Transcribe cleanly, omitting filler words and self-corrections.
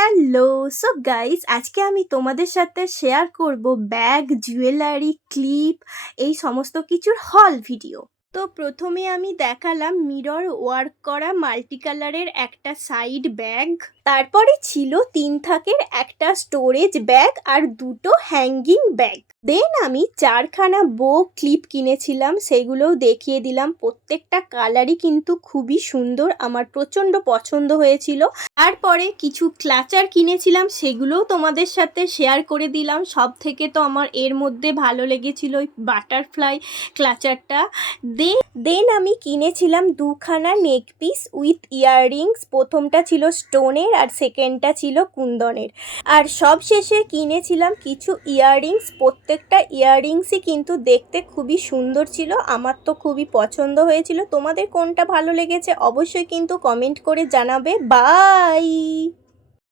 Hello! So guys আজকে আমি তোমাদের সাথে শেয়ার করব ব্যাগ, জুয়েলারি, ক্লিপ এই সমস্ত কিছুর হল ভিডিও। তো প্রথমে আমি দেখালাম মিরর ওয়ার্ক করা মাল্টি কালারের একটা সাইড ব্যাগ। তারপরে ছিল ৩ থাকের একটা স্টোরেজ ব্যাগ আর দুটো হ্যাঙ্গিং ব্যাগ। দেন আমি ৪ খানা বো ক্লিপ কিনেছিলাম, সেগুলোও দেখিয়ে দিলাম। প্রত্যেকটা কালারই কিন্তু খুবই সুন্দর, আমার প্রচণ্ড পছন্দ হয়েছিল। তারপরে কিছু ক্লাচার কিনেছিলাম, সেগুলোও তোমাদের সাথে শেয়ার করে দিলাম। সব থেকে তো আমার এর মধ্যে ভালো লেগেছিল ওই বাটারফ্লাই ক্লাচারটা। দেন আমি কিনেছিলাম ২ খানা নেক পিস উইথ ইয়াররিংস। প্রথমটা ছিল স্টোনের আর সেকেন্ডটা ছিল কুন্দনের। আর সব শেষে কিনেছিলাম কিছু ইয়াররিংস। প্রত্যেকটা ইয়াররিংসই কিন্তু দেখতে খুবই সুন্দর ছিল, আমার তো খুবই পছন্দ হয়েছিল। তোমাদের কোনটা ভালো লেগেছে অবশ্যই কিন্তু কমেন্ট করে জানাবে। বাই।